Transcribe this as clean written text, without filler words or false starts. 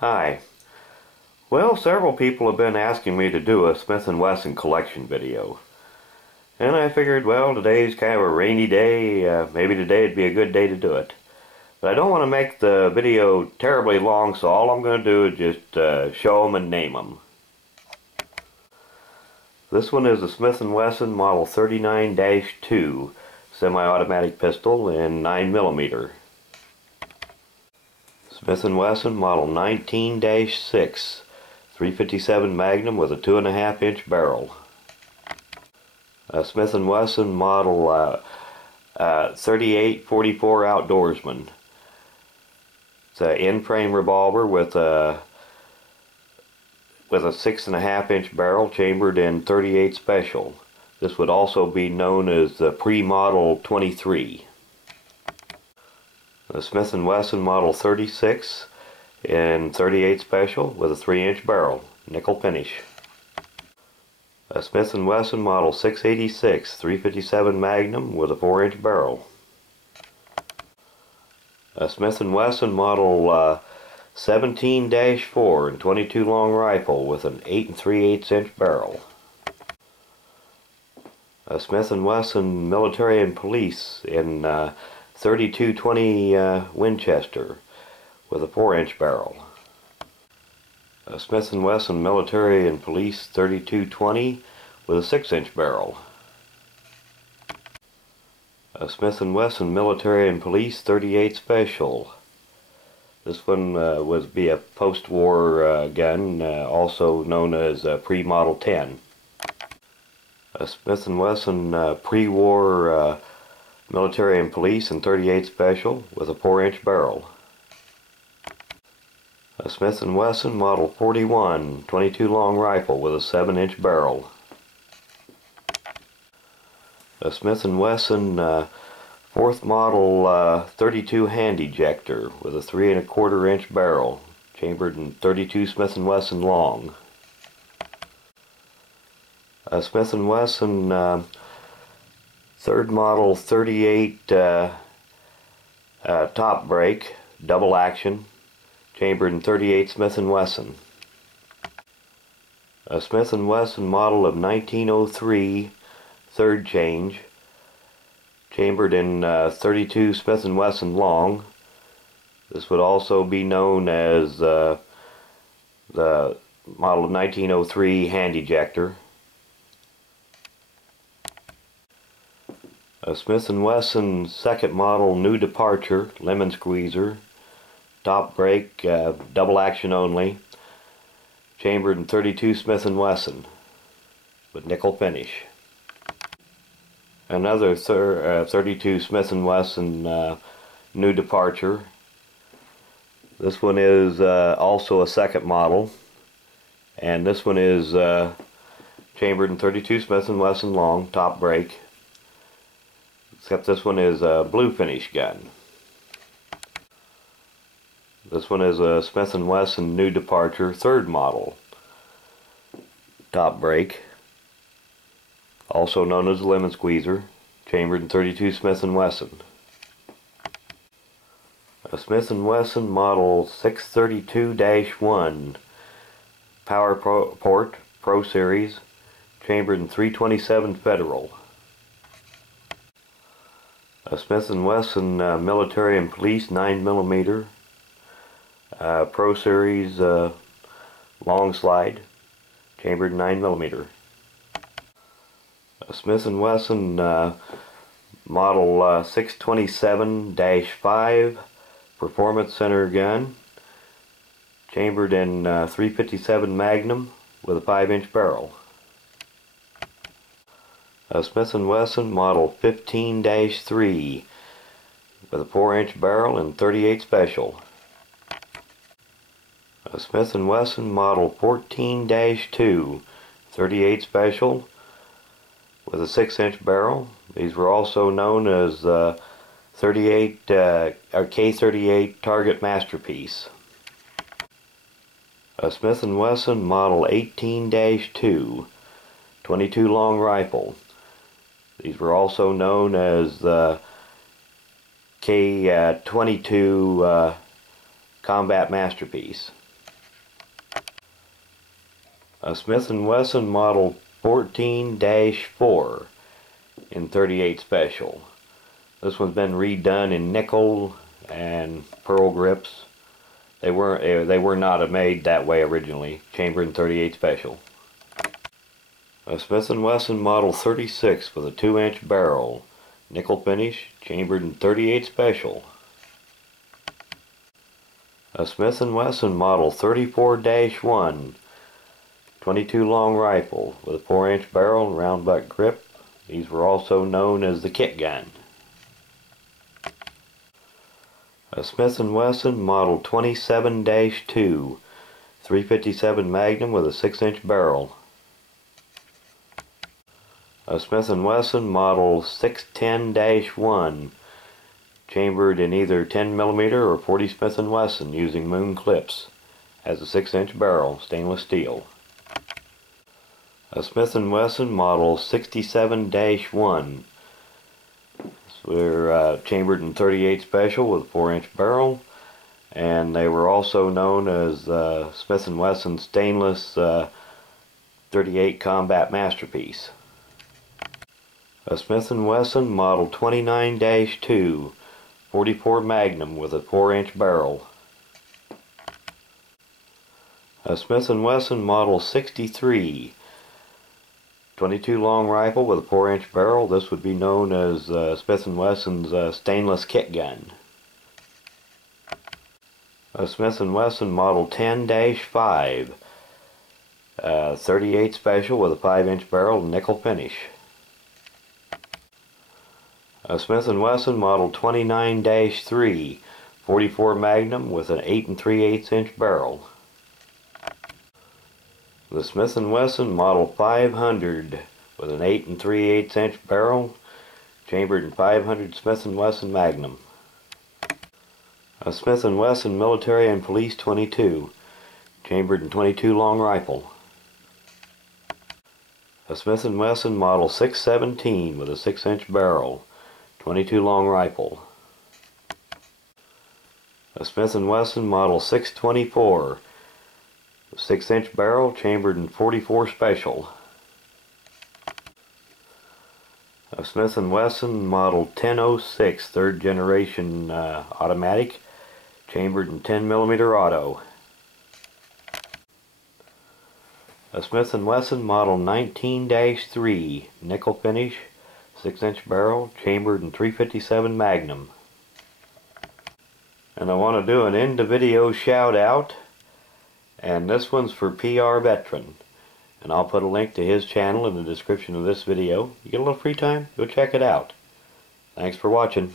Hi. Well, several people have been asking me to do a Smith & Wesson collection video. And I figured, well, today's kind of a rainy day, maybe today would be a good day to do it. But I don't want to make the video terribly long, so all I'm going to do is just show them and name them. This one is a Smith & Wesson Model 39-2 semi-automatic pistol in 9mm. Smith & Wesson Model 19-6 .357 Magnum with a 2.5-inch barrel. A Smith & Wesson Model 3844 Outdoorsman. It's an in-frame revolver with a 6.5-inch barrel chambered in .38 Special. This would also be known as the pre-model 23. The Smith & Wesson Model 36 in .38 Special with a 3-inch barrel, nickel finish. A Smith & Wesson Model 686 .357 Magnum with a 4-inch barrel. A Smith & Wesson Model 17-4 in .22 long rifle with an 8 3/8-inch barrel. A Smith & Wesson Military and Police in .32-20 Winchester with a 4-inch barrel. A Smith & Wesson Military and Police .32-20 with a 6-inch barrel. A Smith & Wesson Military and Police .38 Special. This one would be a post-war gun, also known as pre-model 10. A Smith & Wesson pre-war Military and Police in .38 Special with a 4-inch barrel. A Smith & Wesson Model 41 .22 long rifle with a 7-inch barrel. A Smith & Wesson 4th Model 32 hand ejector with a 3 1/4-inch barrel, chambered in .32 Smith & Wesson long. A Smith & Wesson 3rd Model 38 top break, double action, chambered in .38 Smith & Wesson. A Smith & Wesson model of 1903 third change, chambered in .32 Smith & Wesson long. This would also be known as the model of 1903 hand ejector. A Smith & Wesson 2nd model new departure lemon squeezer, top break, double action only, chambered in .32 Smith & Wesson with nickel finish. Another 32 Smith & Wesson new departure. This one is also a 2nd model, and this one is chambered in .32 Smith & Wesson long, top break, except this one is a blue finish gun. This one is a Smith & Wesson new departure 3rd model, top break, also known as a lemon squeezer, chambered in .32 Smith & Wesson. A Smith & Wesson Model 632-1 Power Port Pro Series, chambered in .327 Federal. A Smith & Wesson Military and Police 9mm Pro Series long slide, chambered 9mm. A Smith & Wesson Model 627-5 Performance Center gun, chambered in .357 Magnum with a 5-inch barrel. A Smith & Wesson Model 15-3 with a 4-inch barrel and .38 Special. A Smith & Wesson Model 14-2 .38 Special with a 6-inch barrel. These were also known as K38 Target Masterpiece. A Smith & Wesson Model 18-2 .22 long rifle. These were also known as the K22 Combat Masterpiece. A Smith Wesson model 14-4 in 38 special. This one's been redone in nickel and pearl grips. They were not made that way originally. Chambered in 38 special. A Smith Wesson model 36 with a 2-inch barrel, nickel finish, chambered in 38 special. A Smith Wesson model 34-1, 22 long rifle with a 4-inch barrel and round butt grip. These were also known as the kit gun. A Smith Wesson model 27-2, 357 Magnum with a 6-inch barrel. A Smith Wesson model 610-1, chambered in either 10mm or 40 Smith & Wesson using moon clips. Has a 6-inch barrel, stainless steel. A Smith & Wesson model 67-1. They're chambered in 38 special with a 4-inch barrel, and they were also known as Smith & Wesson stainless 38 combat masterpiece. A Smith & Wesson model 29-2, 44 Magnum with a 4-inch barrel. A Smith & Wesson model 63, 22 long rifle with a 4-inch barrel. This would be known as Smith & Wesson's stainless kit gun. A Smith & Wesson model 10-5, 38 special with a 5-inch barrel and nickel finish. A Smith & Wesson model 29-3, 44 Magnum with an 8 3/8 inch barrel. The Smith & Wesson model 500 with an 8 3/8 inch barrel, chambered in 500 Smith & Wesson Magnum. A Smith & Wesson Military and Police 22, chambered in 22 long rifle. A Smith & Wesson model 617 with a 6-inch barrel, 22 long rifle. A Smith & Wesson model 624, 6-inch barrel, chambered in 44 special. A Smith & Wesson model 1006, 3rd generation automatic, chambered in 10mm auto. A Smith & Wesson model 19-3, nickel finish, 6-inch barrel, chambered in 357 Magnum. And I want to do an end of video shout out, and this one's for PRVeteran, and I'll put a link to his channel in the description of this video. You get a little free time, go check it out. Thanks for watching.